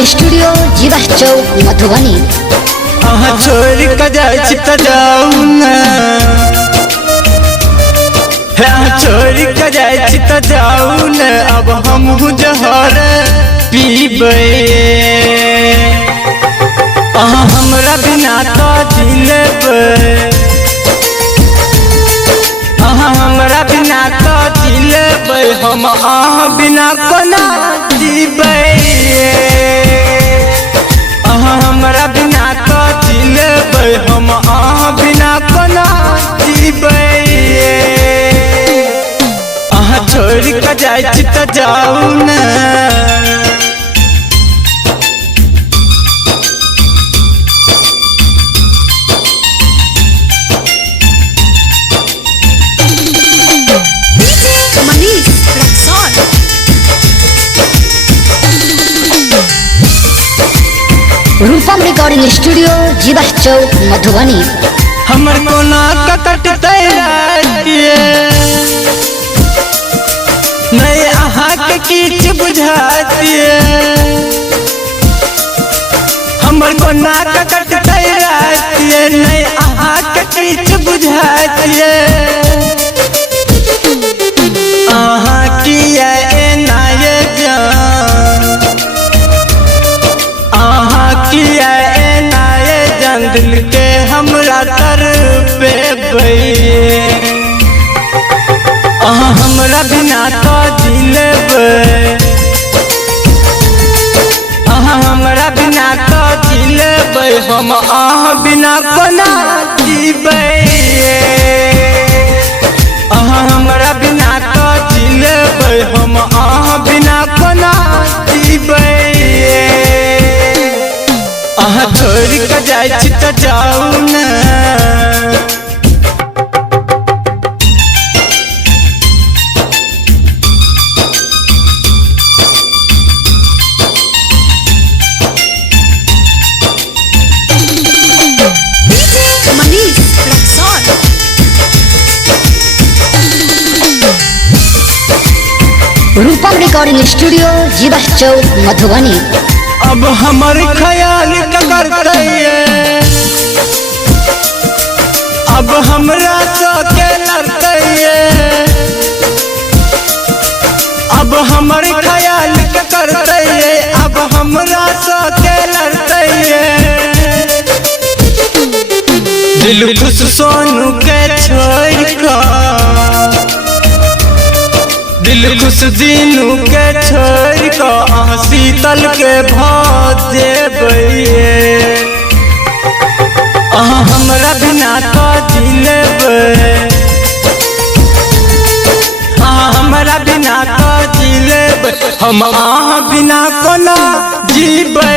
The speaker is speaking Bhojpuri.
रिकॉर्डिंग स्टूडियो जीवा चौक मधुबनी। छोड़ के जाए तो जाऊ ना, छोड़ के जाए तो जाऊ न, अब हम जहर पीबे हमरा बिना तो जिलेबे, हमरा बिना तो जिलेबे, हम बिना कोना जीबे, हमरा बिना तो जिलेबे, हम बिना कोना जीबे। छोड़ के जाए तो जाऊ न, रूपम रिकॉर्डिंग स्टूडियो जीवा चौक मधुबनी। हमर कोना कटते नहीं अहाँ के किछ बुझातिए, हमर कोना कटते नहीं अहाँ के किछ बुझातिए, अहाँ किया एना ये जान, अहाँ किया एना ये जान, दिल के हमरा तर पे बइए, हमरा बिना तो जिलेबे, हमरा बिना तो जिलेबे, हम बिना कोना जीबे, हमरा बिना तो जिलेबे, हम बिना कोना जीबे। छोड़ के जाए तो जाऊ न, रूपम रिकॉर्डिंग स्टूडियो जीवा चौक मधुबनी। अब हमर ख्याल करते, अब हमरा के लड़ते, अब हमर ख्याल करते, अब हमरा के लड़ते, दिल खुश सोनू के छोड़ कर, दिल खुश दीनू के छोड़ के शीतल के भजेबे, हमरा बिना तो जिलेबे, हमरा बिना तो जिलेबे, हम बिना कोना जीबे।